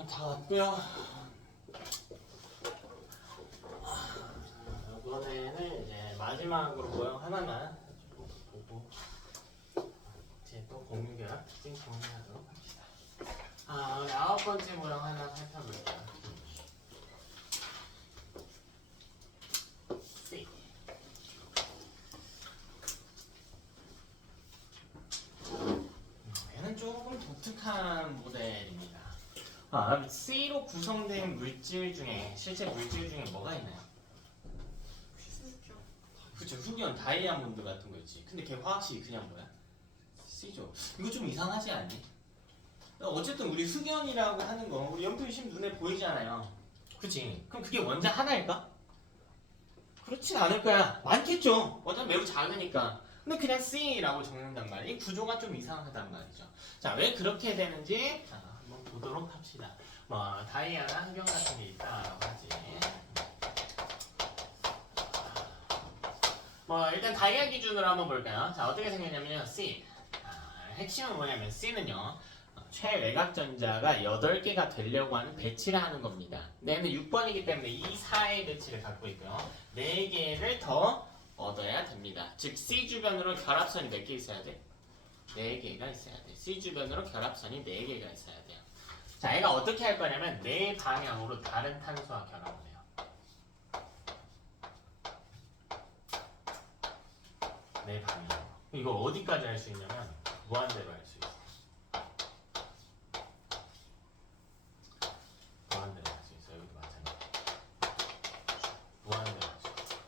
다 왔고요. 이번에는 이제 마지막으로 모형 하나만 보고 이제 또 공유결합 특징 정리하도록 합시다. 우리 9번째 모형 하나 살펴볼게요. C. 얘는 조금 독특한 모델입니다. C로 구성된 물질 중에 실제 물질 중에 뭐가 있나요? 그쵸, 흑연, 다이아몬드 같은 거 있지. 근데 걔 화학식이 그냥 뭐야? C죠. 이거 좀 이상하지 않니? 어쨌든 우리 흑연이라고 하는 거 우리 연필심 눈에 보이잖아요. 그치? 그럼 그게 원자 하나일까? 그렇진 않을 거야. 많겠죠. 원자 매우 작으니까. 근데 그냥 C라고 적는단 말이야. 이 구조가 좀 이상하단 말이죠. 자, 왜 그렇게 되는지 한번 보도록 합시다. 뭐 다이아나 흑연 같은 게 있다라고 하지. 일단 다이아 기준으로 한번 볼까요? 자, 어떻게 생겼냐면요. C. 핵심은 뭐냐면 C는요. 최외곽 전자가 8개가 되려고 하는 배치를 하는 겁니다. 얘는 6번이기 때문에 이 4의 배치를 갖고 있고요. 4개를 더 얻어야 됩니다. 즉 C 주변으로 결합선이 몇 개 있어야 돼? 4개가 있어야 돼. C 주변으로 결합선이 4개가 있어야 돼요. 자, 얘가 어떻게 할 거냐면 4방향으로 다른 탄소와 결합을 해요. 네 방향. 이거 어디까지 할 수 있냐면 무한대로 할 수 있어. 무한대로 할 수 있어. 여기도 마찬가지. 무한대로 할 수 있어.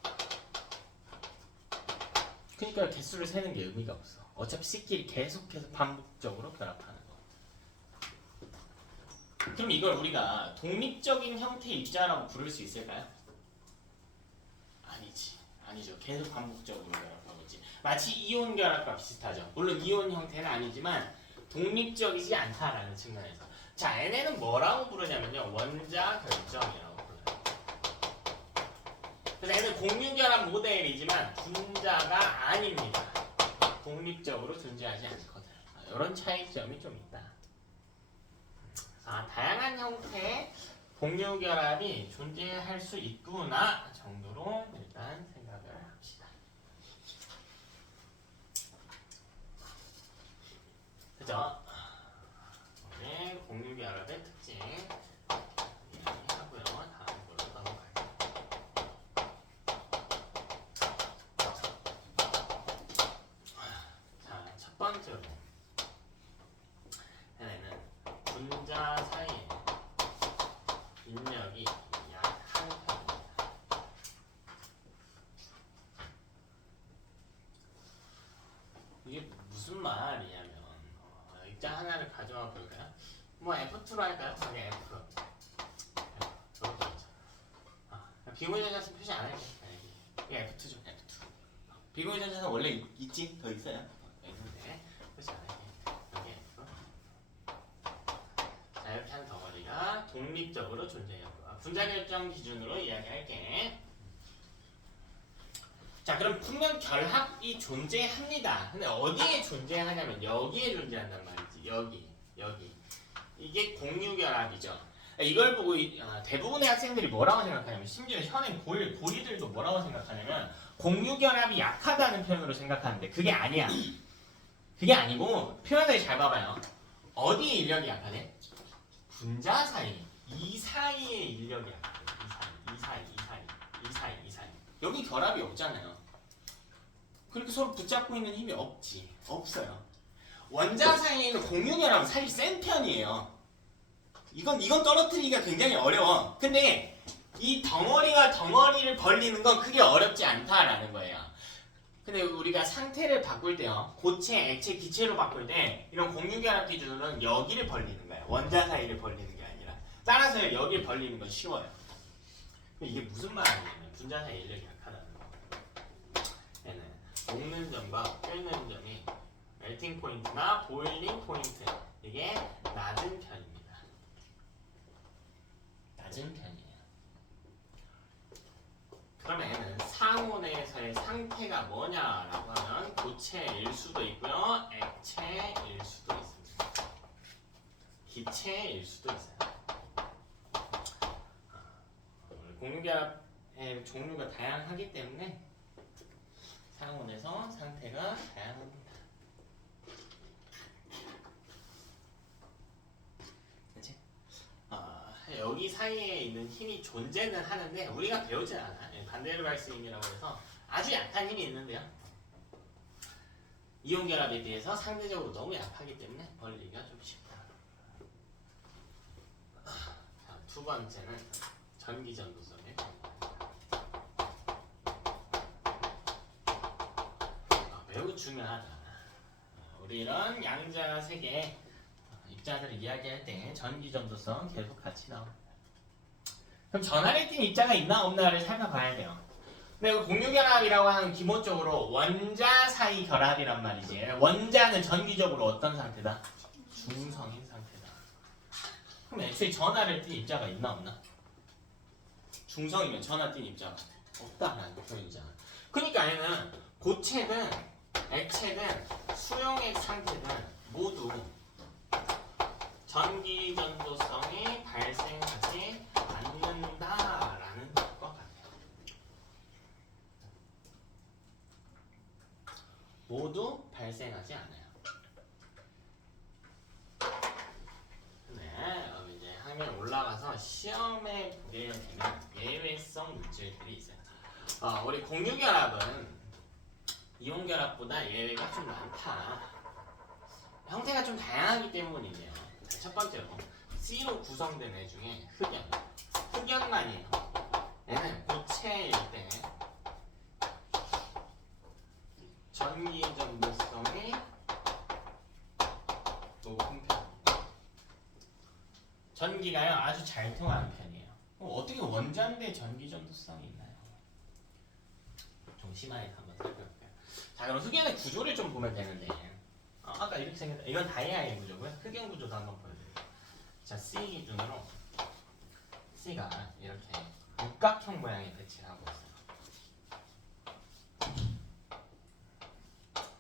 그러니까 개수를 세는 게 의미가 없어. 어차피 C끼리 계속해서 반복적으로 결합하는 거. 그럼 이걸 우리가 독립적인 형태의 입자라고 부를 수 있을까요? 아니지. 아니죠. 계속 반복적으로 결합하고 있지. 마치 이온 결합과 비슷하죠. 물론 이온 형태는 아니지만 독립적이지 않다라는 측면에서. 자, 얘네는 뭐라고 부르냐면요. 원자 결정이라고 불러요. 그래서 얘는 공유결합 모델이지만 분자가 아닙니다. 독립적으로 존재하지 않거든. 이런 차이점이 좀 있다. 다양한 형태의 공유결합이 존재할 수 있구나 정도로 일단 생각을 합시다. 그죠? 오늘 공유결합의 특징 이야기하고요. 다음으로 넘어갈게요. 자, 첫 번째로 얘네는 분자 사이에 인력이 약 한 편입니다. 이게 무슨 말이냐면 입자 하나를 가져와 볼까요? F2로 할까요? 여기 F. 저것도 있잖아. 비공유전자선 표시 안 할게. 이게 F2죠. F2. 비공유전자선 원래 있지? 더 있어요. 있는데 표시 안 할게. 여기 F. 자, 이렇게 한 덩어리가 독립적으로 존재해요. 분자 결정 기준으로 이야기할게. 자, 그럼 분명 결합이 존재합니다. 근데 어디에 존재하냐면 여기에 존재한단 말이지. 여기. 이게 공유결합이죠. 이걸 보고 대부분의 학생들이 뭐라고 생각하냐면 심지어 현행 고리들도 뭐라고 생각하냐면 공유결합이 약하다는 표현으로 생각하는데 그게 아니야. 그게 아니고 표현을 잘 봐봐요. 어디에 인력이 약하네? 분자 사이. 이 사이에 인력이 약하대. 이 사이. 여기 결합이 없잖아요. 그렇게 서로 붙잡고 있는 힘이 없어요. 원자 사이에는 공유결합은 사실 센 편이에요. 이건 떨어뜨리기가 굉장히 어려워. 근데 이 덩어리와 덩어리를 벌리는 건 크게 어렵지 않다라는 거예요. 근데 우리가 상태를 바꿀 때요. 고체, 액체, 기체로 바꿀 때 이런 공유결합 기준으로는 여기를 벌리는 거예요. 원자 사이를 벌리는 게 아니라. 따라서 여기를 벌리는 건 쉬워요. 이게 무슨 말이냐면 분자 사이 인력이 약하다는 거. 얘는 녹는 점과 끓는 점이 멜팅 포인트나 보일링 포인트 이게 낮은 편입니다. 낮은 편이에요. 그러면 얘는 상온 내에서의 상태가 뭐냐라고 하면 고체일 수도 있고요, 액체일 수도 있습니다. 기체일 수도 있어요. 공유결합의 종류가 다양하기 때문에 상온에서 상태가 다양합니다. 그치? 여기 사이에 있는 힘이 존재는 하는데 우리가 배우지 않아. 반대로 발수 힘이라고 해서 아주 약한 힘이 있는데요. 이온 결합에 비해서 상대적으로 너무 약하기 때문에 벌리기가 좀 쉽다. 자, 두 번째는 전기 전도성의 매우 중요하다. 우리 이런 양자 세계 입자들을 이야기할 때 전기 전도성 계속 같이 나와. 그럼 전하를 띤 입자가 있나 없나를 살펴봐야 돼요. 근데 공유결합이라고 하는 기본적으로 원자 사이 결합이란 말이지. 원자는 전기적으로 어떤 상태다? 중성인 상태다. 그럼 애초에 전하를 띤 입자가 있나 없나? 중성이면 전하 띤 입자가 없다라는 표현이잖아. 그러니까 얘는 고체든 액체든 수용액 상태든 모두 전기 전도성이 발생하지 않는다라는 것과 같아요. 모두 발생하지 않아요. 네, 이제 화면 올라가서 시험에 보게 되면 예외성 물질들이 있어요. 우리 공유결합은 이온결합보다 예외가 좀 많다. 형태가 좀 다양하기 때문이네요. 첫 번째로 C로 구성된 애 중에 흑연. 흑연만이에요. 얘는 고체일 때 전기 전도성이 높은 편. 전기가요 아주 잘 통하는 편이에요. 어떻게 원자인데 전기 전도성이 있나요? 좀 심하게 한번 살펴볼게요. 자, 그럼 흑연의 구조를 좀 보면 되는데, 아까 이렇게 생겼다. 이건 다이아의 구조고요. 흑연 구조도 한번 보여드릴게요. 자, C 기준으로 C가 이렇게 육각형 모양의 배치를 하고 있어요.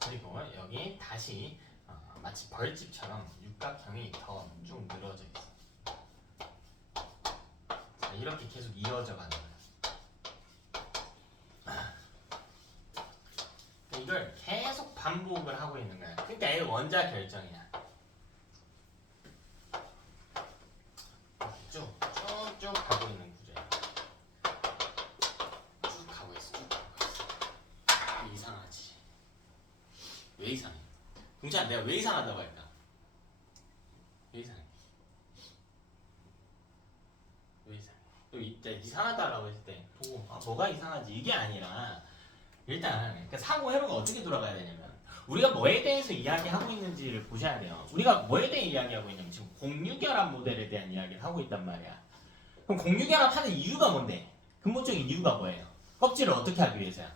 그리고 여기 다시 마치 벌집처럼 육각형이 더 쭉 늘어져 있어요. 자, 이렇게 계속 이어져 가는 거예요. 이걸 계속 반복을 하고 있는 거야. 그러니까 얘 원자 결정이야. 쭉쭉 가고 있는 구조야. 쭉 가고 있어. 쭉 가고 있어. 이상하지. 왜 이상해? 동찬 내가 왜 이상하다고 할까? 왜 이상해? 왜 이상해? 이상하다라고 했을 때 보고 뭐가 이상하지? 이게 아니라 일단 그러니까 사고 회로가 어떻게 돌아가야 되냐면 우리가 뭐에 대해서 이야기하고 있는지를 보셔야 돼요. 우리가 뭐에 대해 이야기하고 있냐면 지금 공유결합 모델에 대한 이야기를 하고 있단 말이야. 그럼 공유결합하는 이유가 뭔데? 근본적인 이유가 뭐예요? 껍질을 어떻게 하기 위해서야?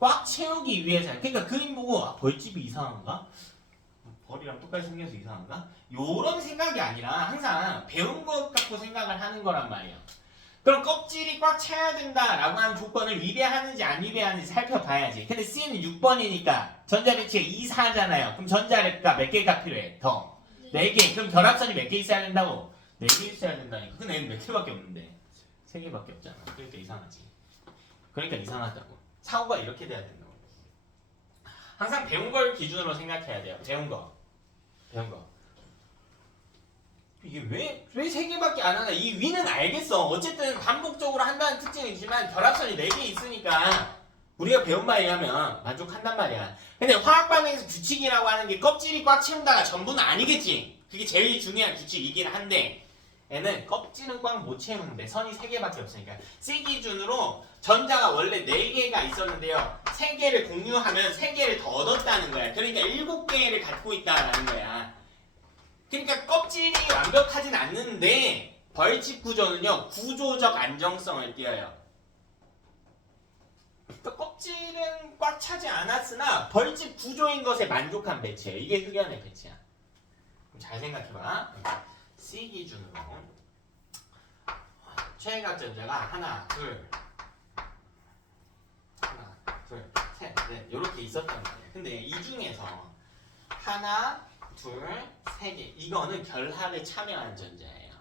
꽉 채우기 위해서야. 그러니까 그림 보고 벌집이 이상한가? 벌이랑 똑같이 생겨서 이상한가? 요런 생각이 아니라 항상 배운 것 갖고 생각을 하는 거란 말이야. 그럼 껍질이 꽉 차야 된다라고 하는 조건을 위배하는지 안 위배하는지 살펴봐야지. 근데 C는 6번이니까 전자 배치가 2, 4잖아요. 그럼 전자가 몇 개가 필요해? 더. 4개. 그럼 결합선이 몇 개 있어야 된다고? 4개 있어야 된다니까. 근데 얘는 몇 개밖에 없는데 3개밖에 없잖아. 그러니까 이상하지. 그러니까 이상하다고. 사고가 이렇게 돼야 된다고. 항상 배운 걸 기준으로 생각해야 돼요. 배운 거. 이게 왜 3개밖에 안 하나? 이 위는 알겠어. 어쨌든 반복적으로 한다는 특징이 있지만 결합선이 4개 있으니까 우리가 배운 바에 의하면 만족한단 말이야. 근데 화학 반응에서 규칙이라고 하는 게 껍질이 꽉 채운다가 전부는 아니겠지. 그게 제일 중요한 규칙이긴 한데 얘는 껍질은 꽉 못 채우는데 선이 3개밖에 없으니까 C 기준으로 전자가 원래 4개가 있었는데요. 3개를 공유하면 3개를 더 얻었다는 거야. 그러니까 7개를 갖고 있다라는 거야. 그러니까 껍질이 완벽하진 않는데 벌집 구조는요 구조적 안정성을 띄어요. 그러니까 껍질은 꽉 차지 않았으나 벌집 구조인 것에 만족한 배치예요. 이게 흑연의 배치야. 잘 생각해봐. C 기준으로 최외각 전자가 하나, 둘, 셋, 넷 이렇게 있었단 말이에요. 근데 이 중에서 하나, 둘, 3개 이거는 결합에 참여한 전자예요.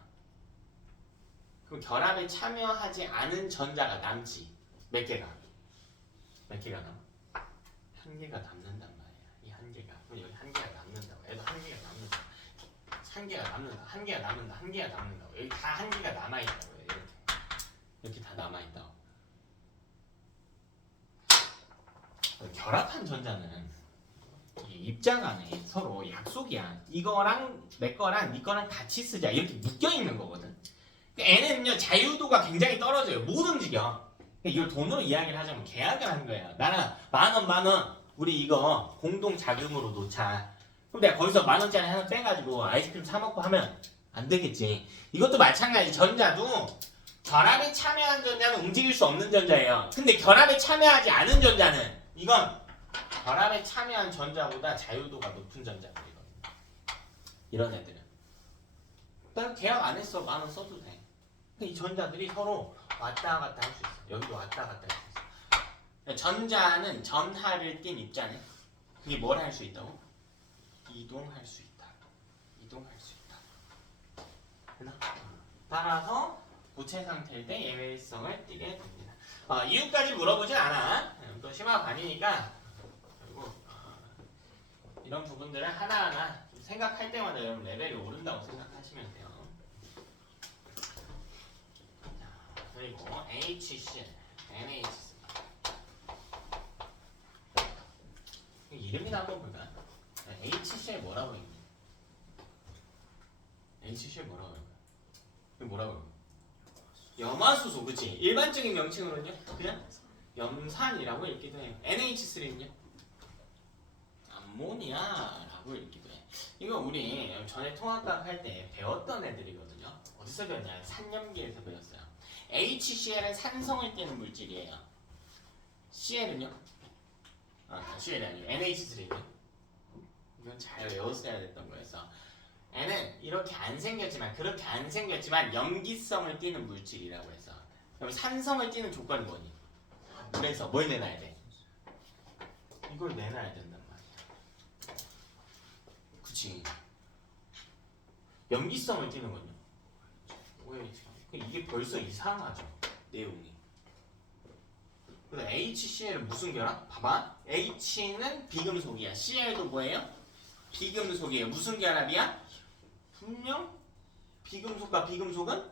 그럼 결합에 참여하지 않은 전자가 남지. 몇 개가? 몇 개가 남아? 한 개가 남는단 말이야. 이 한 개가. 그럼 여기 한 개가 남는다고. 얘도 한 개가 남는다. 한 개가 남는다. 한 개가 남는다. 한 개가 남는다고. 여기 다 한 개가 남아있다고. 이렇게. 이렇게 다 남아있다고. 결합한 전자는 입자 간에 서로 약속이야. 이거랑 내 거랑 네 거랑 같이 쓰자. 이렇게 묶여있는 거거든. N은요 자유도가 굉장히 떨어져요. 못 움직여. 이걸 돈으로 이야기를 하자면 계약을 하는 거야. 나는 만 원 우리 이거 공동 자금으로 놓자. 그럼 내가 거기서 10,000원짜리 하나 빼가지고 아이스크림 사 먹고 하면 안 되겠지. 이것도 마찬가지. 전자도 결합에 참여한 전자는 움직일 수 없는 전자예요. 근데 결합에 참여하지 않은 전자는 이건 결합에 참여한 전자보다 자유도가 높은 전자들이거든요. 이런 애들은. 난 계약 안 했어. 10,000원 써도 돼. 이 전자들이 서로 왔다 갔다 할 수 있어. 여기도 왔다 갔다 할 수 있어. 전자는 전하를 띤 입자네. 그게 뭘 할 수 있다고? 이동할 수 있다. 이동할 수 있다. 따라서 고체 상태일 때 예외성을 띠게 됩니다. 이유까지 물어보진 않아. 또 심화 반이니까 그리고 이런 부분들을 하나하나 생각할 때마다 여러분 레벨이 오른다고 생각하시면 돼요. 그리고 HC, NHC 이름이나 한번 볼까요? HC에 뭐라고 있니? HC에 뭐라고 할까요? 이거 뭐라고 할까요? 염화수소, 그치? 일반적인 명칭으로는요? 그냥 염산이라고 읽기도 해요. NH3는요? 암모니아라고 읽기도 해. 이거 우리 전에 통합과학 할 때 배웠던 애들이거든요. 어디서 배웠냐? 산염기에서 배웠어요. HCl은 산성을 띠는 물질이에요. Cl은요? Cl이 아니고 NH3는? 이건 잘 외웠어야 됐던 거였어. N은 이렇게 안 생겼지만 그렇게 안 생겼지만 염기성을 띠는 물질이라고 해서. 그럼 산성을 띠는 조건이 뭐니? 그래서 뭘 내놔야 돼? 이걸 내놔야 된단 말이야. 그치? 염기성을 띠는 건요? OH. 이게 벌써 이상하죠, 내용이. 그래서 HCl은 무슨 결합? 봐봐. H는 비금속이야. Cl도 뭐예요? 비금속이에요. 무슨 결합이야? 분명 비금속과 비금속은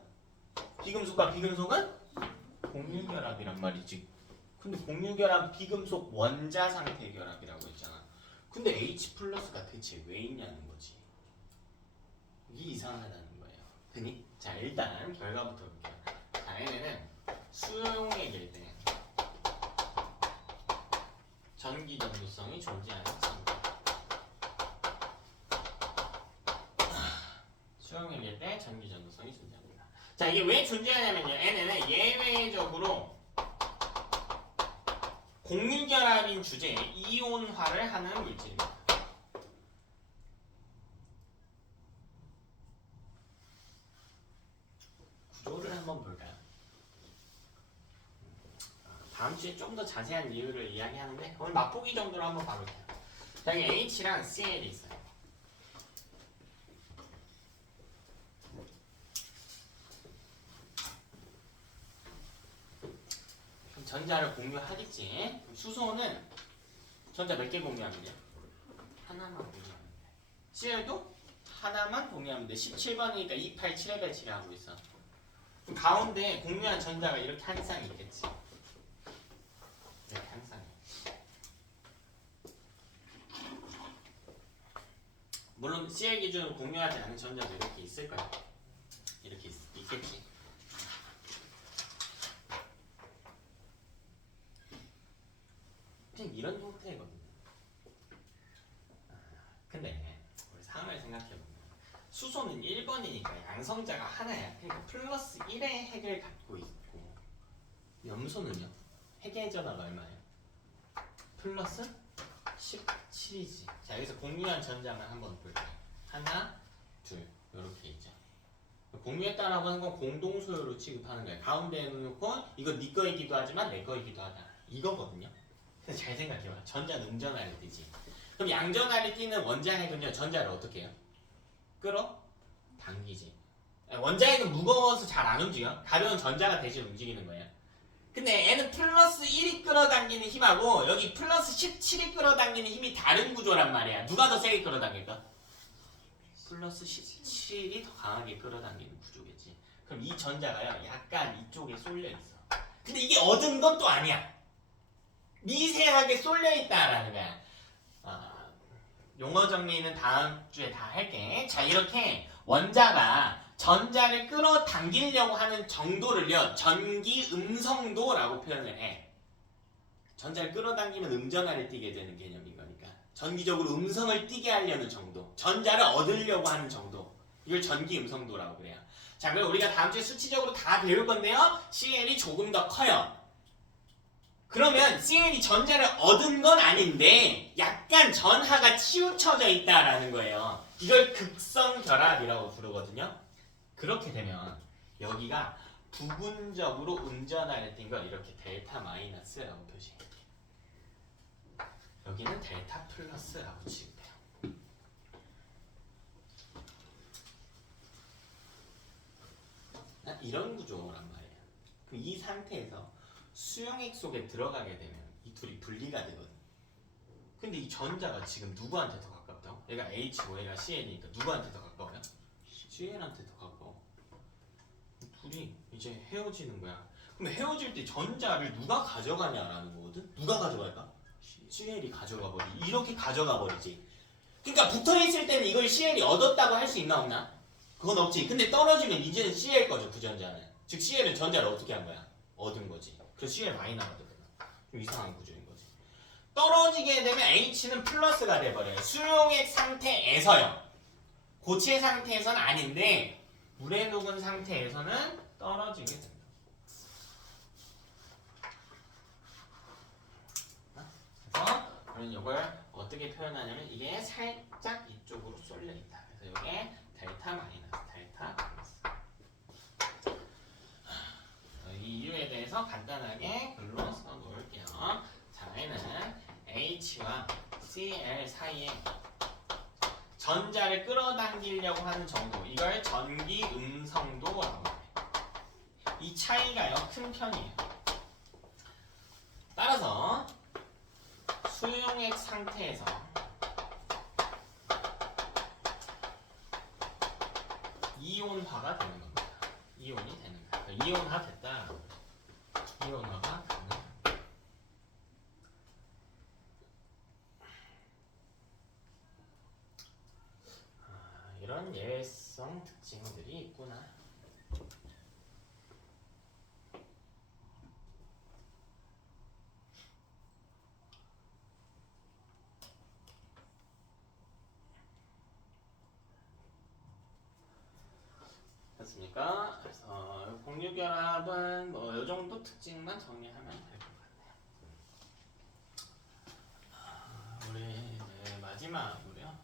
공유결합이란 말이지. 근데 공유결합 비금속 원자 상태 결합이라고 했잖아. 근데 H 플러스가 대체 왜 있냐는 거지. 이게 이상하다는 거예요. 되니? 자, 일단 결과부터 볼게요. 자, 얘네는 수용액일 때 전기 전도성이 존재하는 친구. 수용액일 때 전기 전도성이 존재합니다. 자, 이게 왜 존재하냐면요. N은 예외적으로 공유결합인 주제에 이온화를 하는 물질입니다. 구조를 한번 볼까요? 다음 주에 좀 더 자세한 이유를 이야기하는데 오늘 맛보기 정도로 한번 봐볼게요. 자, 여기 H랑 Cl이 있어요. 그럼 전자를 공유하겠지. 수소는 전자 몇 개 공유하면 돼요? 하나만 공유하면 돼. Cl도 하나만 공유하면 돼. 17번이니까 287에 배치를 하고 있어. 그럼 가운데 공유한 전자가 이렇게 한 쌍이 있겠지. 이렇게 한 쌍이. 물론 Cl 기준으로 공유하지 않은 전자도 이렇게 있을 거야. 이렇게 있겠지. 그냥 이런 형태거든요. 근데 우리 상황을 생각해보면 수소는 1번이니까 양성자가 하나야. 그러니까 플러스 1의 핵을 갖고 있고 염소는요? 핵의 전화가 얼마예요? 플러스 17이지. 자, 여기서 공유한 전자만 한번 볼게요. 하나, 둘 이렇게 있죠. 공유했다라고 하는 건 공동 소유로 취급하는 거예요. 가운데에 놓고 이거 네 거이기도 하지만 내 거이기도 하다. 이거거든요. 그래서 잘 생각해봐. 전자는 음전하를 띠지. 그럼 양전하를 띠는 원자 핵은요. 전자를 어떻게 해요? 끌어 당기지. 원자핵은 무거워서 잘 안 움직여. 가벼운 전자가 대신 움직이는 거예요. 근데 얘는 플러스 1이 끌어당기는 힘하고 여기 플러스 17이 끌어당기는 힘이 다른 구조란 말이야. 누가 더 세게 끌어당길까? 플러스 17이 더 강하게 끌어당기는 구조겠지. 그럼 이 전자가요 약간 이쪽에 쏠려 있어. 근데 이게 얻은 건 또 아니야. 미세하게 쏠려 있다라는 거야. 용어 정리는 다음 주에 다 할게. 자, 이렇게 원자가 전자를 끌어당기려고 하는 정도를요 전기 음성도라고 표현을 해. 전자를 끌어당기면 음전하를 띠게 되는 개념인 거니까 전기적으로 음성을 띠게 하려는 정도, 전자를 얻으려고 하는 정도, 이걸 전기 음성도라고 그래요. 자, 그럼 우리가 다음 주에 수치적으로 다 배울 건데요, CL이 조금 더 커요. 그러면 CL이 전자를 얻은 건 아닌데 약간 전하가 치우쳐져 있다라는 거예요. 이걸 극성 결합이라고 부르거든요. 그렇게 되면 여기가 부분적으로 음전하를 띈 걸 이렇게 델타 마이너스라고 표시해. 여기는 델타 플러스라고 취급해요. 이런 구조란 말이에요. 그럼 이 상태에서 수용액 속에 들어가게 되면 이 둘이 분리가 되거든. 근데 이 전자가 지금 누구한테 더 가깝다고? 얘가 H고 얘가 CL이니까 누구한테 더 가까워요? CL한테 더 가까워. 둘이 이제 헤어지는 거야. 그럼 헤어질 때 전자를 누가 가져가냐라는 거거든? 누가 가져갈까? CL이 가져가 버리지. 이렇게 가져가 버리지. 그러니까 붙어있을 때는 이걸 CL이 얻었다고 할 수 있나 없나? 그건 없지. 근데 떨어지면 이제는 CL 거죠, 그 전자는. 즉 CL은 전자를 어떻게 한 거야? 얻은 거지. 그래서 CL 많이 나거든. 좀 이상한 구조인 거지. 떨어지게 되면 H는 플러스가 돼버려요. 수용액 상태에서요. 고체 상태에서는 아닌데 물에 녹은 상태에서는 떨어지게 됩니다. 그래서 우리는 이걸 어떻게 표현하냐면 이게 살짝 이쪽으로 쏠려 있다. 그래서 이게 델타 마이너스, 델타 플러스. 이 이유에 대해서 간단하게 글로 써놓을게요. 자, 얘는 H와 Cl 사이에 전자를 끌어당기려고 하는 정도, 이걸 전기 음성도라고 해요. 이 차이가요 큰 편이에요. 따라서 수용액 상태에서 이온화가 되는 겁니다. 이온이 되는 거예요. 이온화 됐다. 이온화가 되는 거예요. 이런 예외성 특징들이 있구나. 됐습니까? 그래서 공유결합은 뭐 이 정도 특징만 정리하면 될 것 같아요. 우리 마지막으로요.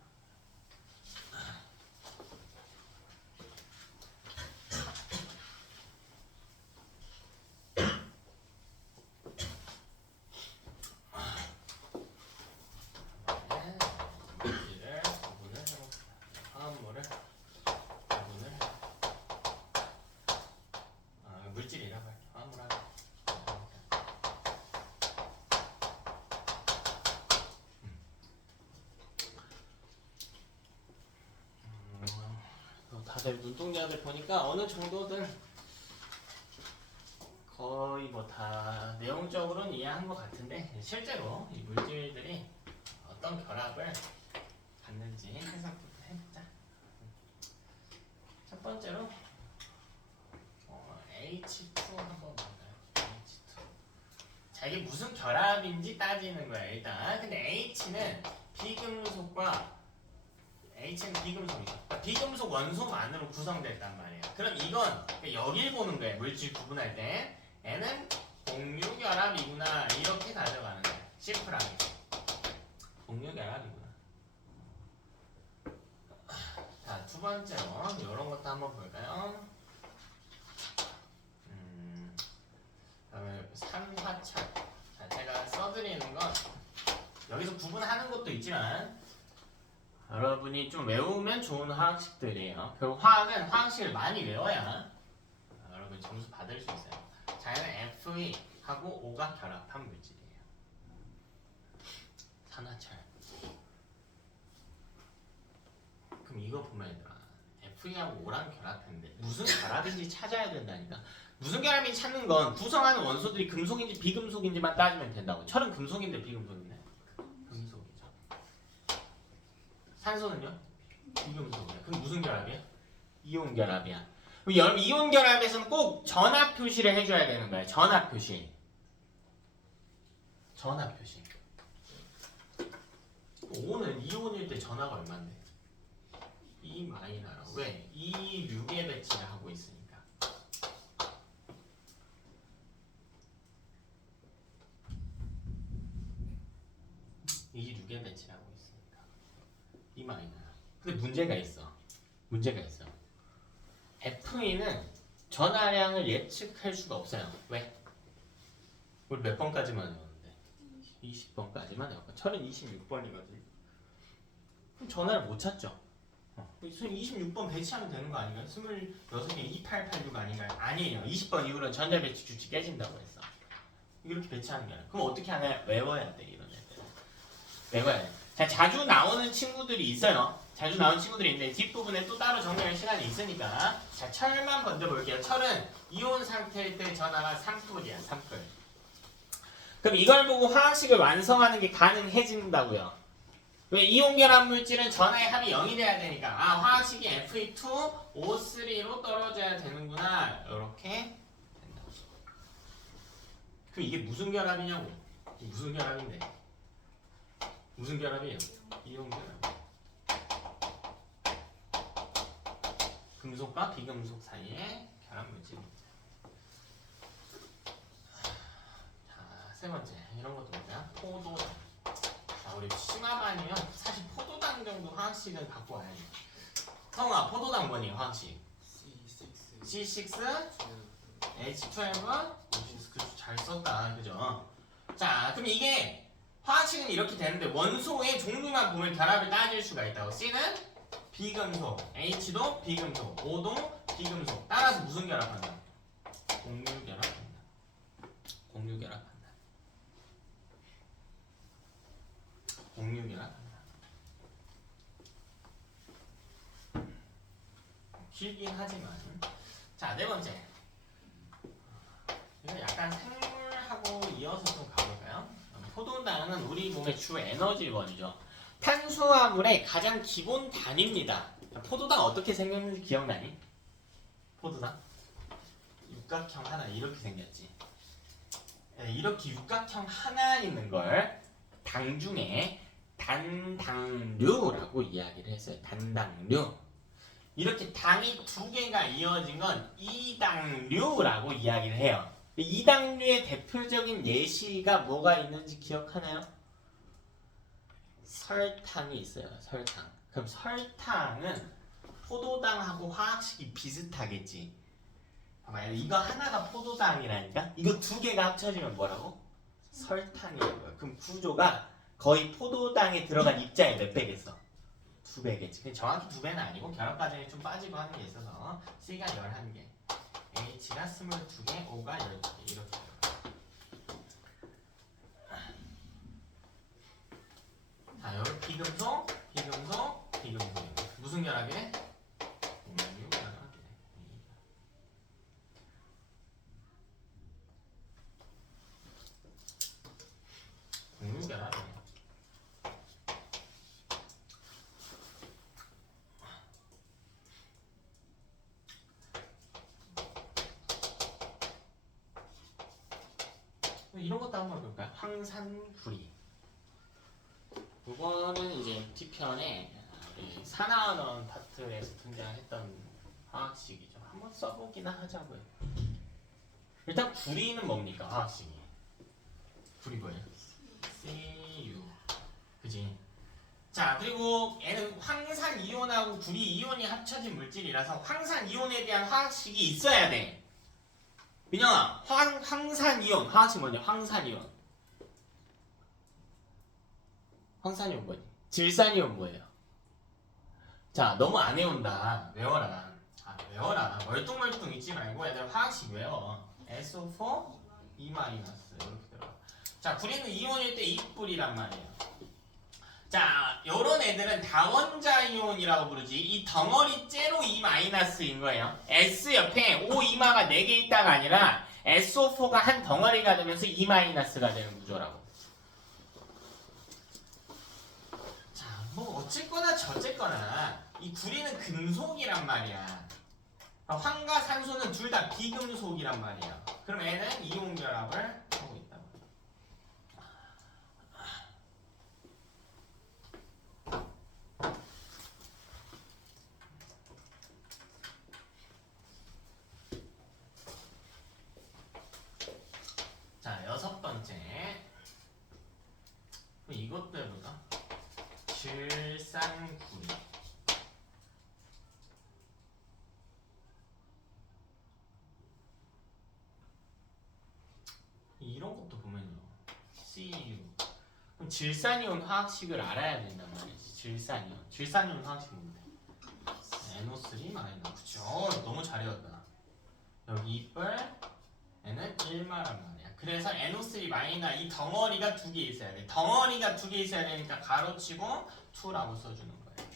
물질을 구분을 해봅시다. 화합물을 구분을 물질이라고 할게요. 화합물하고 다들 눈동자들 보니까 어느 정도든 거의 뭐 다 내용적으로는 이해한 것 같은데 실제로 이 물질들이 어떤 결합을 갖는지 해석부터 해보자. 첫 번째로 H2 한번 볼까요? H2. 자, 이게 무슨 결합인지 따지는 거야 일단. 근데 H는 비금속과 H는 비금속이죠. 그러니까 비금속 원소만으로 구성됐단 말이에요. 그럼 이건 여길 보는 거예요. 물질 구분할 때 얘는 공유결합이구나 이렇게 가져가는 거예요. 심플하게 공유결합이구나. 자, 두 번째로 이런 것도 한번 볼까요? 그다음에 산화철. 자, 제가 써드리는 건 여기서 구분하는 것도 있지만 여러분이 좀 외우면 좋은 화학식들이에요. 결국 화학은 화학식을 많이 외워야 여러분 점수 받을 수 있어요. 자, 얘는 Fe하고 O가 결합한 물질이에요. 산화철. 그럼 이거 보면 얘들아, Fe하고 O랑 결합했는데 무슨 결합인지 찾아야 된다니까. 무슨 결합인지 찾는 건 구성하는 원소들이 금속인지 비금속인지만 따지면 된다고. 철은 금속인데 비금속이네. 금속이죠. 산소는요? 비금속이야. 그럼 무슨 결합이야? 이온 결합이야. 그럼 여러분 이온 결합에서는 꼭 전하 표시를 해줘야 되는 거야. 전하 표시. 전하 표시. O는 이온일 때 전하가 얼마인데? 2 마이너라고. 왜? 2, 6에 배치를 하고 있으니까. 이 6에 배치를 하고 있으니까 2 마이너. 근데 문제가 있어. 문제가 있어. Fe는 전하량을 예측할 수가 없어요. 왜? 우리 몇 번까지만 외웠는데? 20번까지만 외웠고 철은 26번이거든. 그럼 전하를 못 찾죠. 26번 배치하면 되는 거 아닌가요? 26개 2886 아닌가요? 아니에요. 20번 이후로는 전자 배치 규칙 깨진다고 했어. 이렇게 배치하는 게 아니라. 그럼 어떻게 하냐? 외워야 돼, 이런 애들. 외워야 돼. 자, 자주 나오는 친구들이 있어요. 자주 나오는 친구들이 있는데 뒷부분에 또 따로 정리할 시간이 있으니까. 자, 철만 먼저 볼게요. 철은 이온 상태일 때 전하가 3뿔이야, 3뿔. 그럼 이걸 보고 화학식을 완성하는 게 가능해진다고요. 왜? 이온 결합 물질은 전하의 합이 0이 돼야 되니까. 아, 화학식이 Fe2O3로 떨어져야 되는구나. 이렇게 된다. 그럼 이게 무슨 결합이냐고? 무슨 결합인데? 무슨 결합이에요? 이온 결합. 금속과 비금속 사이의 결합 물질입니다. 자, 세 번째. 이런 것도 뭐냐? 포도당. 자, 우리 심화반이면 사실 포도당 정도 화학식은 갖고 와야지. 성아, 포도당 뭐니 화학식? C6, H12, 잘 썼다, 그죠? 자, 그럼 이게 화학식은 이렇게 되는데 원소의 종류만 보면 결합을 따질 수가 있다고. C는 비금속, H도 비금속, O도 비금속. 따라서 무슨 결합한다? 공유 결합한다. 공유 결합한다. 공유 결합한다. 길긴 하지만. 자, 네 번째. 이거 약간 생물하고 이어서 좀 가볼까요? 포도당은 우리 몸의 주 에너지원이죠. 탄수화물의 가장 기본 단위입니다. 포도당 어떻게 생겼는지 기억나니? 포도당? 육각형 하나 이렇게 생겼지. 이렇게 육각형 하나 있는 걸 당 중에 단당류라고 이야기를 했어요. 단당류. 이렇게 당이 두 개가 이어진 건 이당류라고 이야기를 해요. 이당류의 대표적인 예시가 뭐가 있는지 기억하나요? 설탕이 있어요. 설탕. 그럼 설탕은 포도당하고 화학식이 비슷하겠지. 봐봐요. 이거 하나가 포도당이라니까? 이거 두 개가 합쳐지면 뭐라고? 설탕이라고요. 그럼 구조가 거의 포도당에 들어간 입자의 몇 배겠어? 2배겠지. 정확히 2배는 아니고 결합 과정에 좀 빠지고 하는 게 있어서 C가 11개, H가 22개, O가 12개 이렇게. 자, 여기 비금속, 비금속, 비금속. 무슨 결합이네? 공유 결합이네. 공유 결합이네. 이런 것도 한번 볼까요? 황산구리. 이거는 이제 MT편에 산화원 파트에서 등장했던 화학식이죠. 한번 써보기나 하자고요. 일단 구리는 뭡니까? 화학식이. 구리 뭐예요? CU. 그지? 자, 그리고 얘는 황산이온하고 구리이온이 합쳐진 물질이라서 황산이온에 대한 화학식이 있어야 돼. 민영아, 황산이온, 화학식 뭐냐? 황산이온. 황산이온 뭐니? 질산이온 뭐예요? 자, 너무 안 외운다. 외워라. 외워라. 멀뚱멀뚱 잊지 말고 얘들 화학식 외워. SO4 E- 이렇게 들어가. 자, 구리는 이온일 때 이뿔이란 말이에요. 자, 요런 애들은 다원자 이온이라고 부르지. 이 덩어리째로 E-인 거예요. S 옆에 O2가 4개 있다가 아니라 SO4가 한 덩어리가 되면서 E-가 되는 구조라고. 자, 뭐 어쨌거나 저쨌거나 이 구리는 금속이란 말이야. 황과 산소는 둘 다 비금속이란 말이야. 그럼 얘는 이온 결합을 하고 있다. 자, 6번째. 이것도 해보자. 질산구리. 이런 것도 보면요. CU. 그럼 질산이온 화학식을 알아야 된단 말이지. 질산이온. 질산이온 화학식이 뭔데? NO3 그쵸? 너무 잘 외웠다. 여기 이뿔 얘는 1마란 말이야. 그래서 NO3- 이 덩어리가 2개 있어야 돼. 덩어리가 2개 있어야 되니까 가로치고 2라고 써주는 거예요.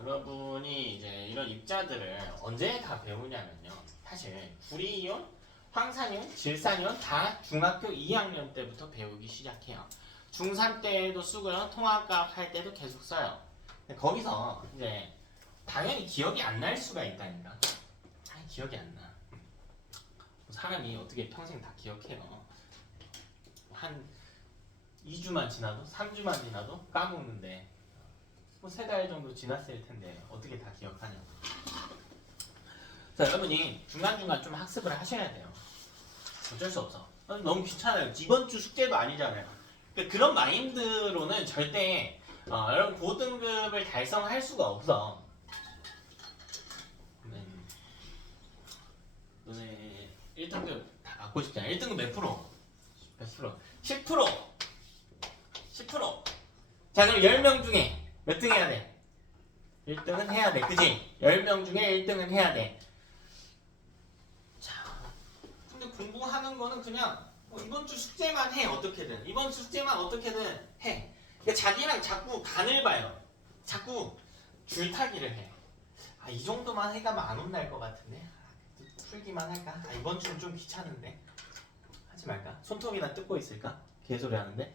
여러분이 이제 이런 입자들을 언제 다 배우냐면요. 사실 구리이온, 황산이온, 질산이온 다 중학교 2학년 때부터 배우기 시작해요. 중3 때도 쓰고요. 통합과학 할 때도 계속 써요. 근데 거기서 이제 당연히 기억이 안 날 수가 있다니까. 아니, 기억이 안 나. 사람이 어떻게 평생 다 기억해요. 한 2주만 지나도 3주만 지나도 까먹는데 뭐 3달 정도 지났을 텐데 어떻게 다 기억하냐. 자, 여러분이 중간중간 좀 학습을 하셔야 돼요. 어쩔 수 없어. 너무 귀찮아요. 이번 주 숙제도 아니잖아요. 그러니까 그런 마인드로는 절대 여러분 고등급을 달성할 수가 없어. 너네 1등급 다 받고 싶잖아. 1등급 몇 프로? 몇 프로? 10%! 10%! 자, 그럼 10명 중에 몇 등 해야 돼? 1등은 해야 돼. 그지? 10명 중에 1등은 해야 돼. 자, 근데 공부하는 거는 그냥 이번 주 숙제만 해. 어떻게든. 이번 주 숙제만 어떻게든 해. 그러니까 자기랑 자꾸 간을 봐요. 자꾸 줄타기를 해. 아, 이 정도만 해가면 안 혼날 것 같은데. 풀기만 할까? 아, 이번 주는 좀 귀찮은데. 하지 말까? 손톱이나 뜯고 있을까? 개소리 하는데.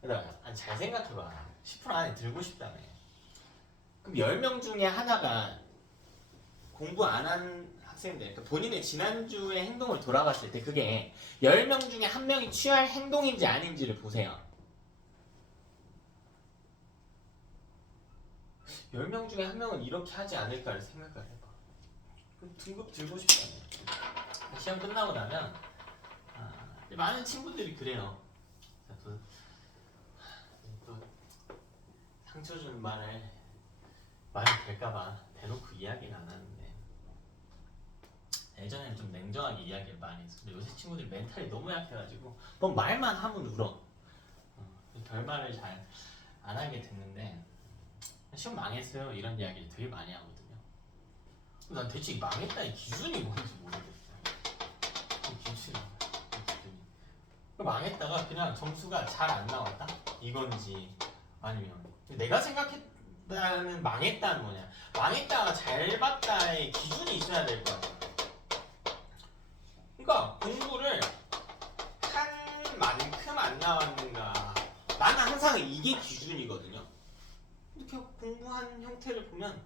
그러니까 잘 생각해봐. 10% 안에 들고 싶다며. 그럼 10명 중에 하나가 공부 안 한 학생들, 그러니까 본인의 지난주의 행동을 돌아봤을 때 그게 10명 중에 한 명이 취할 행동인지 아닌지를 보세요. 10명 중에 한 명은 이렇게 하지 않을까를 생각을 해봐. 그럼 등급 들고 싶다며. 시험 끝나고 나면 많은 친구들이 그래요. 또 상처 주는 말이 될까봐 대놓고 이야기는 안 하는데 예전에는 좀 냉정하게 이야기를 많이 했어. 근데 요새 친구들이 멘탈이 너무 약해가지고 뭐 말만 하면 울어. 별말을 잘 안 하게 됐는데 시험 망했어요 이런 이야기를 되게 많이 하거든요. 난 대체 망했다 이 기준이 뭔지 모르겠어. 기준이. 망했다가 그냥 점수가 잘 안 나왔다? 이건지 아니면 내가 생각했다는 망했다는 뭐냐, 망했다가 잘 봤다의 기준이 있어야 될 거 아니야. 그러니까 공부를 한 만큼 안 나왔는가, 나는 항상 이게 기준이거든요. 이렇게 공부한 형태를 보면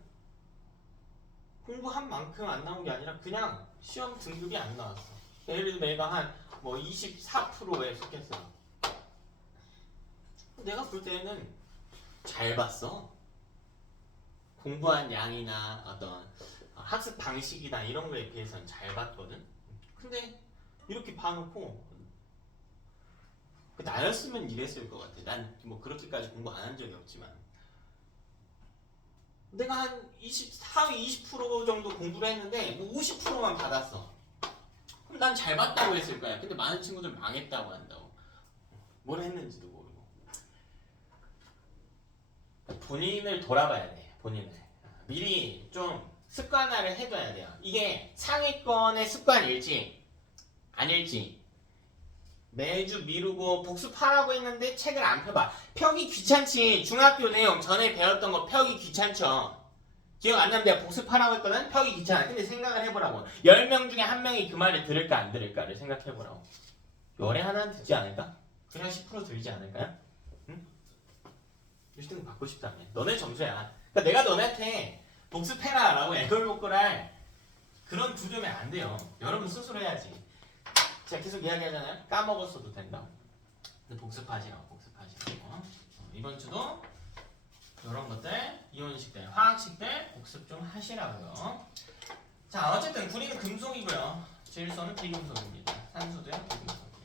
공부한 만큼 안 나온 게 아니라 그냥 시험 등급이 안 나왔어. 예를 들어 내가 한 뭐 24%에 속했어. 내가 볼 때는 잘 봤어. 공부한 양이나 어떤 학습 방식이나 이런 거에 비해서는 잘 봤거든. 근데 이렇게 봐놓고 나였으면 이랬을 것 같아. 난 뭐 그렇게까지 공부 안 한 적이 없지만 내가 한 20% 정도 공부를 했는데 뭐 50%만 받았어. 그럼 난 잘 봤다고 했을 거야. 근데 많은 친구들 망했다고 한다고. 뭘 했는지도 모르고. 본인을 돌아봐야 돼. 본인을. 미리 좀 습관화를 해둬야 돼요. 이게 상위권의 습관일지 아닐지 매주 미루고 복습하라고 했는데 책을 안 펴봐. 펴기 귀찮지. 중학교 내용 전에 배웠던 거 펴기 귀찮죠. 기억 안 나면 내가 복습하라고 했거든? 펴기 귀찮아. 근데 생각을 해보라고. 10명 중에 한 명이 그 말을 들을까 안 들을까를 생각해보라고. 열에 하나는 듣지 않을까? 그냥 10% 들지 않을까요? 응? 1등 받고 싶다며. 너네 점수야. 그러니까 내가 너네한테 복습해라 라고 애걸복걸할 그런 구조면 안 돼요. 여러분 스스로 해야지. 제가 계속 이야기하잖아요. 까먹었어도 된다고. 근데 복습하시라고. 이번 주도 이런 것들, 이온식들, 화학식들 복습 좀 하시라고요. 자, 어쨌든 구리는 금속이고요. 질소는 비금속입니다. 산소도요, 비금속이요.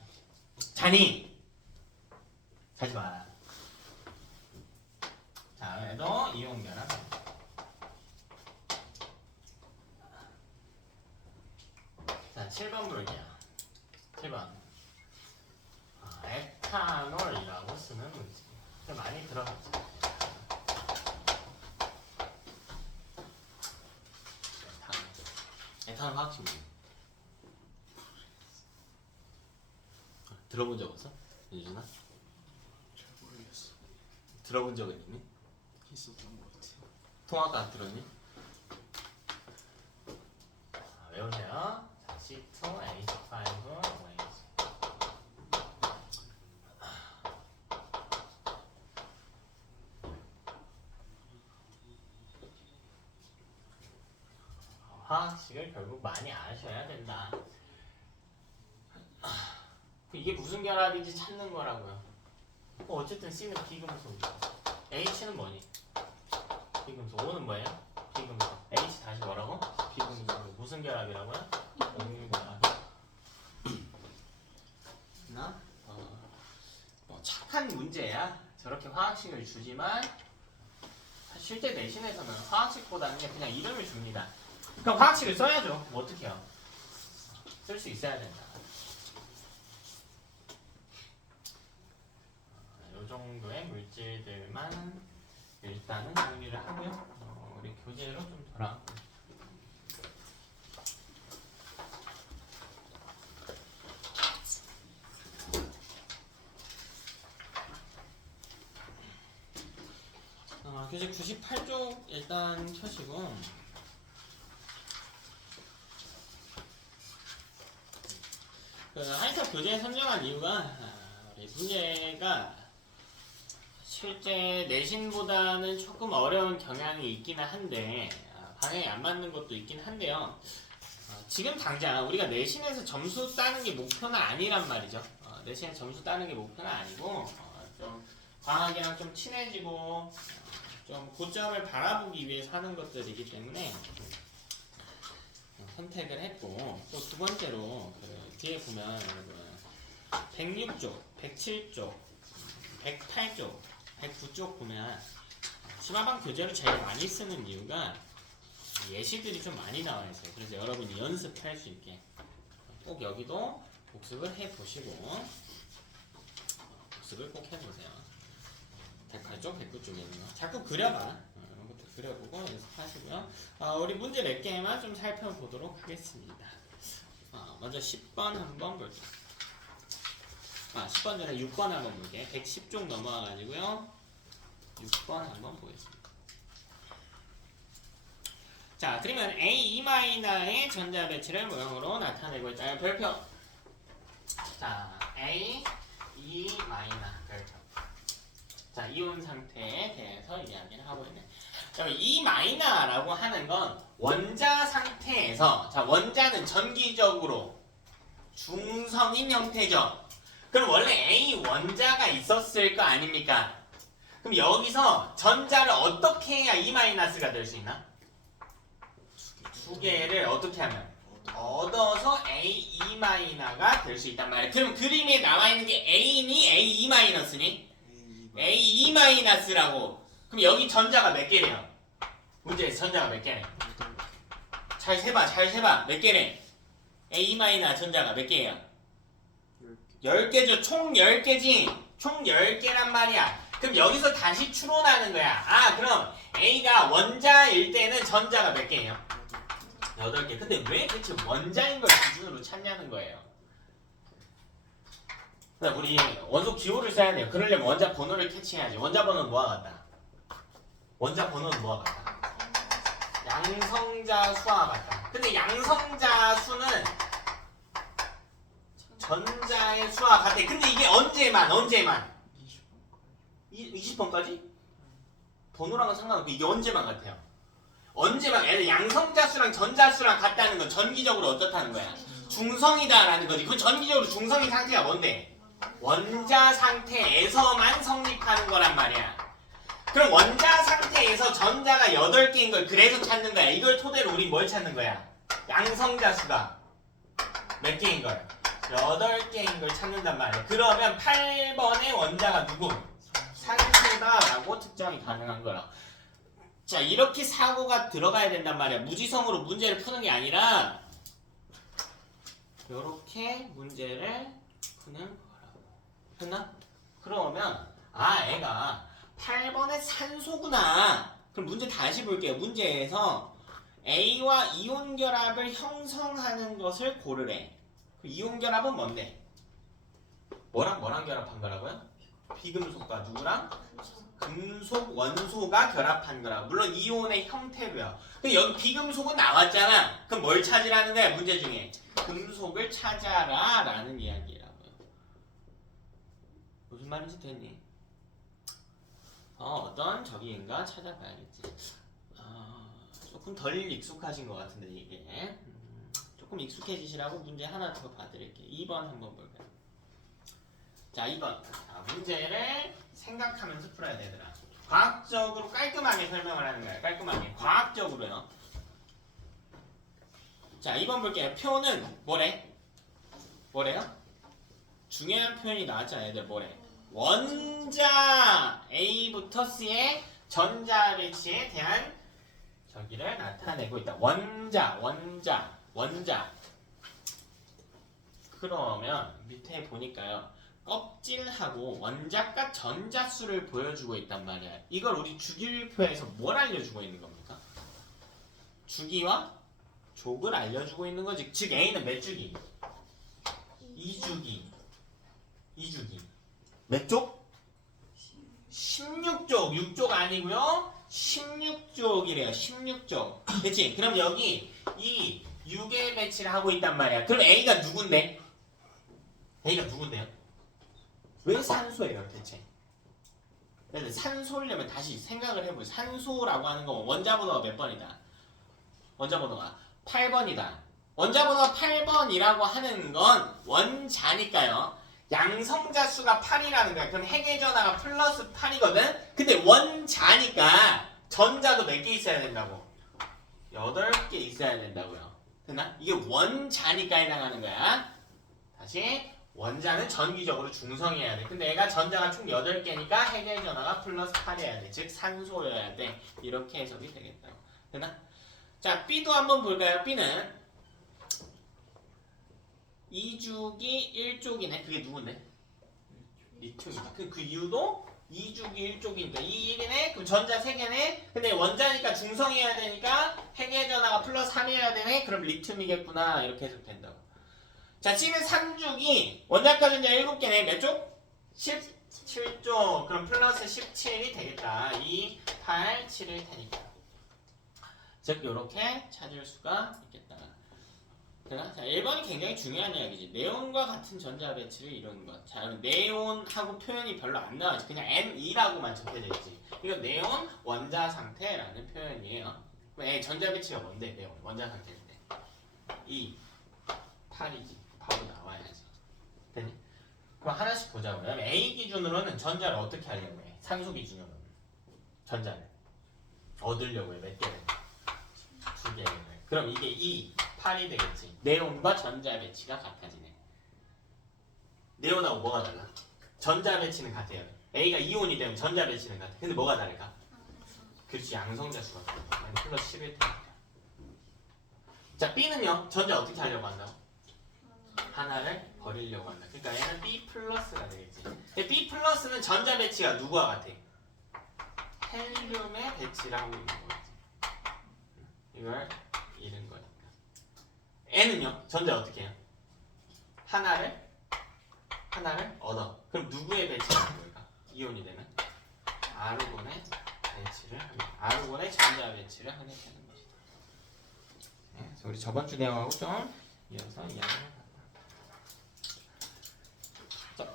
자니! 자지 마라. 자, 얘도 이온 결합. 자, 7번 볼게요. 7번. 에탄올이라고 쓰는 문제. 많이 들어봤죠. 에탄올 화학식물. 들어본 적 없어? 유준아? 잘 모르겠어. 들어본 적은 있니? 있었던 것 같아. 통화가 안 들었니? 외우세요. 자, C2H5OH. 화학식을 결국 많이 아셔야 된다. 이게 무슨 결합인지 찾는 거라고요. 어쨌든 C는 비금속이고 H는 뭐니? 비금속. O는 뭐예요? 비금속. H 다시 뭐라고? 비금속. 무슨 결합이라고요? 공유결합. 나? 착한 문제야. 저렇게 화학식을 주지만 실제 내신에서는 화학식보다는 그냥 이름을 줍니다. 그럼 화학식을 써야죠. 뭐 어떻게 해요? 쓸 수 있어야 된다. 이 정도의 물질들만 일단은 정리를 하고요. 우리 교재로 좀 돌아. 교재 98쪽 일단 켜시고. 하이탑 교재 선정한 이유가 우리 문제가 실제 내신보다는 조금 어려운 경향이 있기는 한데 방향이 안 맞는 것도 있긴 한데요. 지금 당장 우리가 내신에서 점수 따는 게 목표는 아니란 말이죠. 내신에서 점수 따는 게 목표는 아니고 좀 과학이랑 좀 친해지고 좀 고점을 바라보기 위해서 하는 것들이기 때문에 선택을 했고, 또 두 번째로 그 뒤에 보면 여러분 106쪽, 107쪽, 108쪽, 109쪽 보면 심화반 교재로 제일 많이 쓰는 이유가 예시들이 좀 많이 나와 있어요. 그래서 여러분이 연습할 수 있게 꼭 여기도 복습을 해보시고, 복습을 꼭 해보세요. 108쪽, 109쪽에 있는 거 자꾸 그려봐. 이런 것도 그려보고 연습하시고요. 우리 문제 몇 개만 좀 살펴보도록 하겠습니다. 먼저 10번 한번 볼게요. 10번 전에 6번 한번 볼게요. 110쪽 넘어와가지고요. 6번 한번 보겠습니다. 자, 그러면 A2-의 전자 배치를 모형으로 나타내고 있다. 별표. 자, A2- 별표. 자, 이온 상태에 대해서 이야기를 하고 있네. 자, E-라고 하는 건 원자 상태에서, 자, 원자는 전기적으로 중성인 형태죠. 그럼 원래 A 원자가 있었을 거 아닙니까? 그럼 여기서 전자를 어떻게 해야 E-가 될 수 있나? 두 개를 어떻게 하면? 얻어서 A2-가 될 수 있단 말이야. 그럼 그림에 나와 있는 게 A니 A2-니? A2-라고. 그럼 여기 전자가 몇 개래요? 문제에서 전자가 몇 개네? 잘 세봐. 몇 개네? A- 전자가 몇 개예요? 10개죠. 총 10개지. 총 10개란 말이야. 그럼 여기서 다시 추론하는 거야. 아, 그럼 A가 원자일 때는 전자가 몇 개예요? 8개. 근데 왜 대체 원자인 걸 기준으로 찾냐는 거예요. 그럼 우리 원소 기호를 써야 돼요. 그러려면 원자 번호를 캐치해야지. 원자 번호는 뭐와 같다? 원자 번호는 뭐와 같다? 양성자 수와 같다. 근데 양성자 수는 전자의 수와 같아. 근데 이게 언제만? 20번까지? 번호랑은 상관없고 이게 언제만 같아요? 언제만? 얘는 양성자 수랑 전자 수랑 같다는 건 전기적으로 어떻다는 거야? 중성이다라는 거지. 그 전기적으로 중성인 상태가 뭔데? 원자 상태에서만 성립하는 거란 말이야. 그럼 원자 상태에서 전자가 8개인 걸 그래서 찾는 거야. 이걸 토대로 우린 뭘 찾는 거야? 양성자 수가 몇 개인 걸? 8개인 걸 찾는단 말이야. 그러면 8번의 원자가 누구? 산소다라고 특정이 가능한 거야. 자, 이렇게 사고가 들어가야 된단 말이야. 무지성으로 문제를 푸는 게 아니라 이렇게 문제를 푸는 거라고. 됐나? 그러면 아, 애가 8번의 산소구나. 그럼 문제 다시 볼게요. 문제에서 A와 이온 결합을 형성하는 것을 고르래. 그 이온 결합은 뭔데? 뭐랑 결합한 거라고요? 비금속과 누구랑? 금속 원소가 결합한 거라고. 물론 이온의 형태고요. 근데 여기 비금속은 나왔잖아. 그럼 뭘 찾으라는 거야? 문제 중에 금속을 찾아라 라는 이야기라고요. 무슨 말인지 됐니? 어떤 저기인가 찾아봐야겠지. 조금 덜 익숙하신 것 같은데 이게 조금 익숙해지시라고 문제 하나 더 봐드릴게요. 2번 한번 볼까요? 자, 2번. 문제를 생각하면서 풀어야 되더라. 과학적으로 깔끔하게 설명을 하는 거야. 깔끔하게. 과학적으로요. 자, 2번 볼게요. 표는 뭐래요? 중요한 표현이 나왔잖아요. 얘들 뭐래? 원자 A부터 C의 전자 배치에 대한 저기를 나타내고 있다. 원자. 그러면 밑에 보니까요. 껍질하고 원자과 전자수를 보여주고 있단 말이야. 이걸 우리 주기율표에서 뭘 알려주고 있는 겁니까? 주기와 족을 알려주고 있는 거지. 즉 A는 몇 주기? 2주기. 몇 쪽? 16쪽. 6쪽 아니고요. 16쪽이래요. 16쪽. 그치? 그럼 여기 이 6의 배치를 하고 있단 말이야. 그럼 A가 누군데? A가 누군데요? 왜 산소예요 대체? 산소려면 다시 생각을 해보세요. 산소라고 하는 건 원자 번호가 몇 번이다? 원자 번호가 8번이다. 원자 번호가 8번이라고 하는 건 원자니까요. 양성자 수가 8이라는 거야. 그럼 핵의 전하가 플러스 8이거든? 근데 원자니까 전자도 몇 개 있어야 된다고? 8개 있어야 된다고요. 됐나? 이게 원자니까 해당하는 거야. 다시 원자는 전기적으로 중성이어야 돼. 근데 얘가 전자가 총 8개니까 핵의 전하가 플러스 8이어야 돼. 즉 산소여야 돼. 이렇게 해석이 되겠다고. 됐나? 자, B도 한번 볼까요? B는 2주기 1쪽이네. 그게 누군데? 리튬이지. 그 이유도 2주기 1쪽이니까 이 1이네. 그럼 전자 3개네. 근데 원자니까 중성이어야 되니까 핵의 전하가 플러스 3이어야 되네. 그럼 리튬이겠구나. 이렇게 해석된다고. 자, C는 3주기 원자과 전자 7개네. 몇 쪽? 17쪽. 그럼 플러스 17이 되겠다. 2, 8, 7일 테니까. 즉 요렇게 찾을 수가 있겠다. 자, 1번이 굉장히 중요한 이야기지. 네온과 같은 전자 배치를 이루는 것. 자, 네온하고 표현이 별로 안 나와지. 그냥 Ne2라고만 적혀져 있지. 이거 네온 원자 상태라는 표현이에요. 전자 배치가 뭔데? 네온 원자 상태일 때 2, 8이지. 바로 나와야지. 되니? 그럼 하나씩 보자고요. A 기준으로는 전자를 어떻게 하려고 해? 산소 기준으로는 전자를 얻으려고 해. 몇 개를? 2개를. 그럼 이게 2, 8이 되겠지. 네온과 전자 배치가 같아지네. 네온하고 뭐가 달라? 전자 배치는 같아요. A가 이온이 되면 전자 배치는 같아. 근데 뭐가 다를까? 그렇지, 양성자 수가 n 플러스 11 됩니다. 자, B는요, 전자 어떻게 하려고 한다고? 하나를 버리려고 한다. 그러니까 얘는 B 플러스가 되겠지. B 플러스는 전자 배치가 누구와 같아? 헬륨의 배치를 하고 있는 거지. 이걸 잃은 거니까. N은요, 전자 어떻게 해요? 하나를 얻어. 그럼 누구의 배치를 하는 걸까? 이온이 되는 아르곤의 배치를 합니다. 아르곤의 전자 배치를 하게 되는 것이다. 네, 그래서 우리 저번 주 내용하고 좀 이어서 이야기를 해볼게요. 자,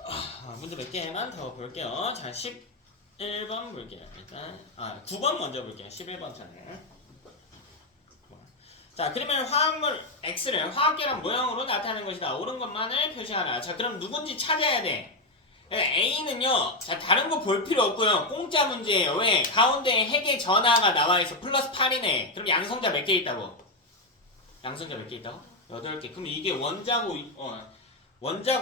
문제 몇 개만 더 볼게요. 자, 11번 볼게요. 일단 9번 먼저 볼게요. 11번 차는. 자, 그러면 화합물 X를 화학계란 모형으로 나타내는 것이다. 옳은 것만을 표시하라. 자, 그럼 누군지 찾아야 돼. A는요, 자, 다른 거 볼 필요 없고요. 공짜 문제예요. 왜? 가운데에 핵의 전하가 나와 있어. 플러스 8이네. 그럼 양성자 몇 개 있다고? 양성자 몇 개 있다고? 8개. 그럼 이게 원자고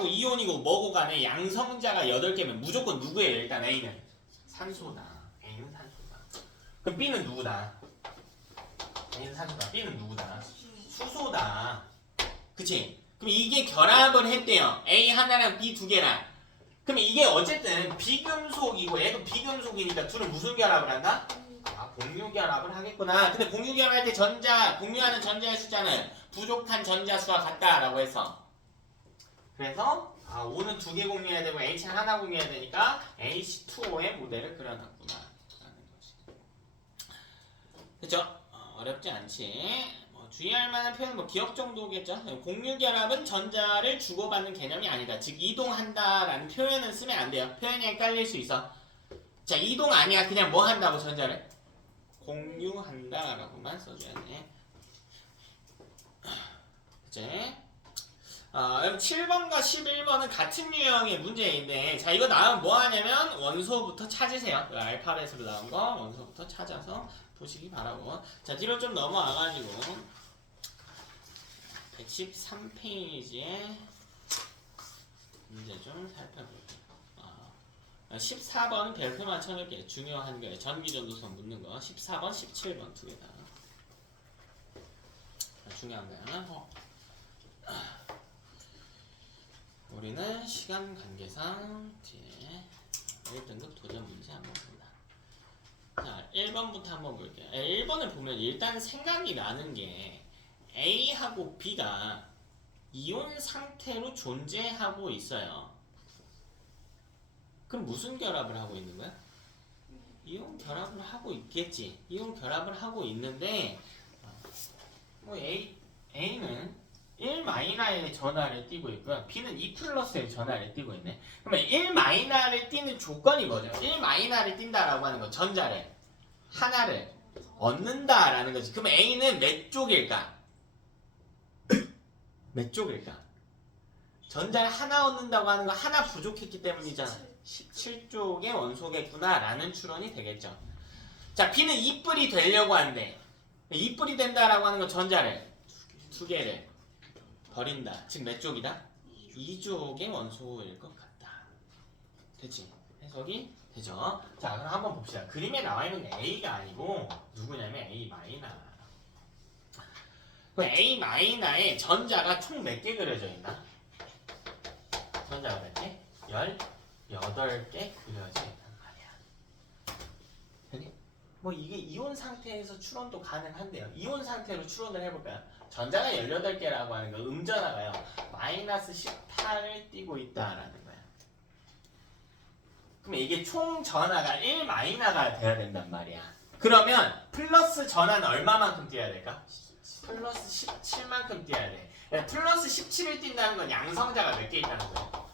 이온이고 뭐고 간에 양성자가 8개면 무조건 누구예요? 일단 A는 산소다. A는 산소다. 그럼 B는 누구다? A는 산소다. B는 누구다? 수소다. 그치? 그럼 이게 결합을 했대요. A 하나랑 B 두 개랑. 그럼 이게 어쨌든 비금속이고 얘도 비금속이니까 둘은 무슨 결합을 한다? 공유 결합을 하겠구나. 근데 공유 결합할 때 공유하는 전자의 숫자는 부족한 전자 수와 같다라고 해서. 그래서 O는 2개 공유해야 되고 H는 하나 공유해야 되니까 H2O의 모델을 그려놨구나 라는 거지. 그쵸? 어렵지 않지. 주의할 만한 표현은 기억 정도겠죠. 공유 결합은 전자를 주고받는 개념이 아니다. 즉 이동한다라는 표현은 쓰면 안 돼요. 표현이 헷갈릴 수 있어. 자, 이동 아니야. 그냥 뭐 한다고 전자를? 공유한다라고만 써줘야 돼. 그치? 그럼 7번과 11번은 같은 유형의 문제인데, 자, 이거 나오면 뭐 하냐면 원소부터 찾으세요. 알파벳으로 나온 거 원소부터 찾아서 보시기 바라고. 자, 뒤로 좀 넘어와가지고 113페이지에 문제 좀 살펴볼게요. 14번은 별표만 쳐놓을게요. 중요한 거예요. 전기전도선 묻는 거. 14번, 17번 두 개 다. 중요한 거야. 우리는 시간 관계상 뒤에 1등급 도전 문제 한번 본다. 자, 1번부터 한번 볼게요. 1번을 보면 일단 생각이 나는 게 A하고 B가 이온 상태로 존재하고 있어요. 그럼 무슨 결합을 하고 있는 거야? 이온 결합을 하고 있겠지. 이온 결합을 하고 있는데 A는 1-의 전하를 띠고 있고요. B는 2+의 전하를 띠고 있네. 그러면 1-를 띠는 조건이 뭐죠? 1-를 띈다라고 하는 건 전자를 하나를 얻는다라는 거지. 그럼 A는 몇 쪽일까? 몇 쪽일까? 전자를 하나 얻는다고 하는 건 하나 부족했기 때문이잖아. 17쪽의 원소겠구나 라는 추론이 되겠죠. 자, B는 2뿔이 되려고 한대. 2뿔이 된다라고 하는 건 전자를 두 개를 버린다. 즉 몇 쪽이다? 2쪽의 원소일 것 같다. 됐지? 해석이 되죠? 자, 그럼 한번 봅시다. 그림에 나와 있는 게 A가 아니고 누구냐면 A-. 그럼 A-에 전자가 총 몇 개 그려져 있나? 전자가 몇 개? 18개 그려져 있단 말이야. 되니? 뭐 이게 이온 상태에서 추론도 가능한데요. 이온 상태로 추론을 해볼까요? 전자가 18개라고 하는 거 음전하가요. 마이너스 18을 띠고 있다라는 거야. 그럼 이게 총 전하가 1-가 돼야 된단 말이야. 그러면 플러스 전하는 얼마만큼 띄어야 될까? 플러스 17만큼 띄어야 돼. 플러스 17을 띈다는 건 양성자가 몇 개 있다는 거야?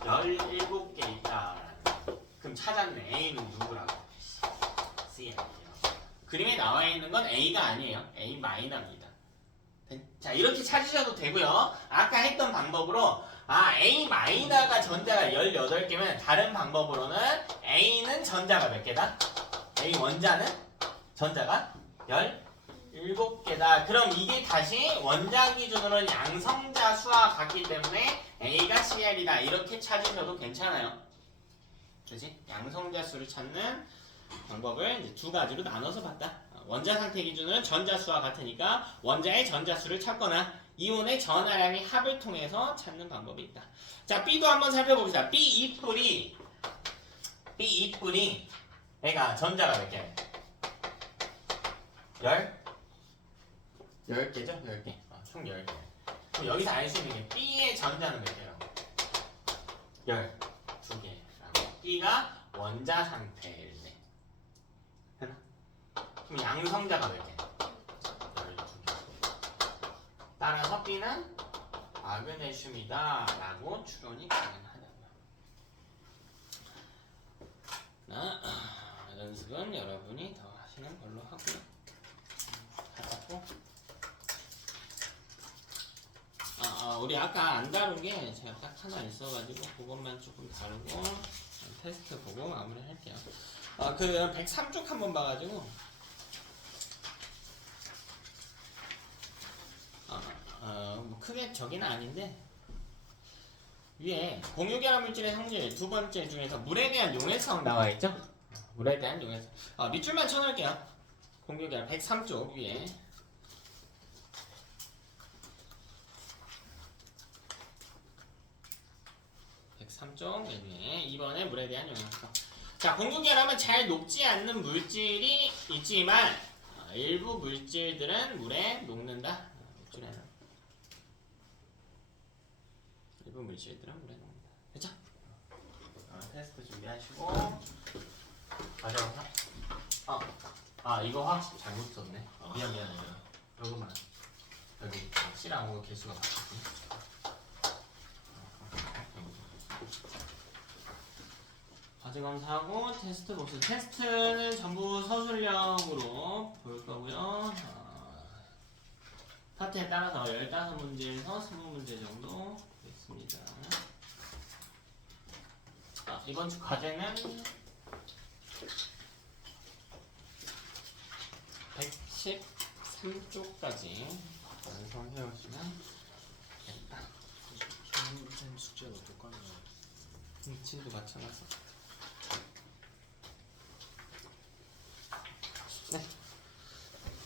17개 있다라는 거야. 그럼 찾았네. A는 누구라고? C예요. 그림에 나와 있는 건 A가 아니에요. A-입니다. 자, 이렇게 찾으셔도 되고요. 아까 했던 방법으로 A-가 전자가 18개면 다른 방법으로는 A는 전자가 몇 개다? A 원자는 전자가 17개다. 그럼 이게 다시 원자 기준으로는 양성자 수와 같기 때문에 A가 CL이다. 이렇게 찾으셔도 괜찮아요. 그렇지? 양성자 수를 찾는 방법을 이제 두 가지로 나눠서 봤다. 원자 상태 기준은 전자수와 같으니까 원자의 전자수를 찾거나 이온의 전하량의 합을 통해서 찾는 방법이 있다. 자, B도 한번 살펴봅시다. B2뿔이 애가 전자가 몇 개? 10개죠? 10개. 총 10개. 그럼 여기서 알 수 있는 게 B의 전자는 몇 개라고? 12개라고. B가 원자 상태일 때. 되나? 그럼 양성자가 몇 개? 12개. 따라서 B는 마그네슘이다 라고 추론이 가능하다. 연습은 여러분이 더 하시는 걸로 하고요. 하고. 우리 아까 안 다룬 게 제가 딱 하나 있어가지고 그것만 조금 다루고 테스트 보고 마무리 할게요. 그 103쪽 한번 봐가지고 뭐 크게 저기는 아닌데 위에 공유결합 물질의 성질 두 번째 중에서 물에 대한 용해성 나와 있죠? 물에 대한 용해성. 밑줄만 쳐놓을게요. 공유결합 103쪽 위에. 103쪽 맨 위에 2번에 물에 대한 용해성. 자, 공유결합은 잘 녹지 않는 물질이 있지만 일부 물질들은 물에 녹는다. 일부 물질들은 물에 녹는다. 됐죠? 테스트 준비하시고 가져가서 이거 확 잘못 썼네. 미안. 요거만 여기 C랑 O 개수가 맞췄지. 과제 검사하고 테스트 복수. 테스트는 전부 서술형으로 볼 거고요. 파트에 따라서 15문제에서 20문제 정도 있습니다. 이번 주 과제는 113쪽까지 완성해 오시면 됩니다. 선생님 숙제가 똑같네요. 진도 맞춰놨어.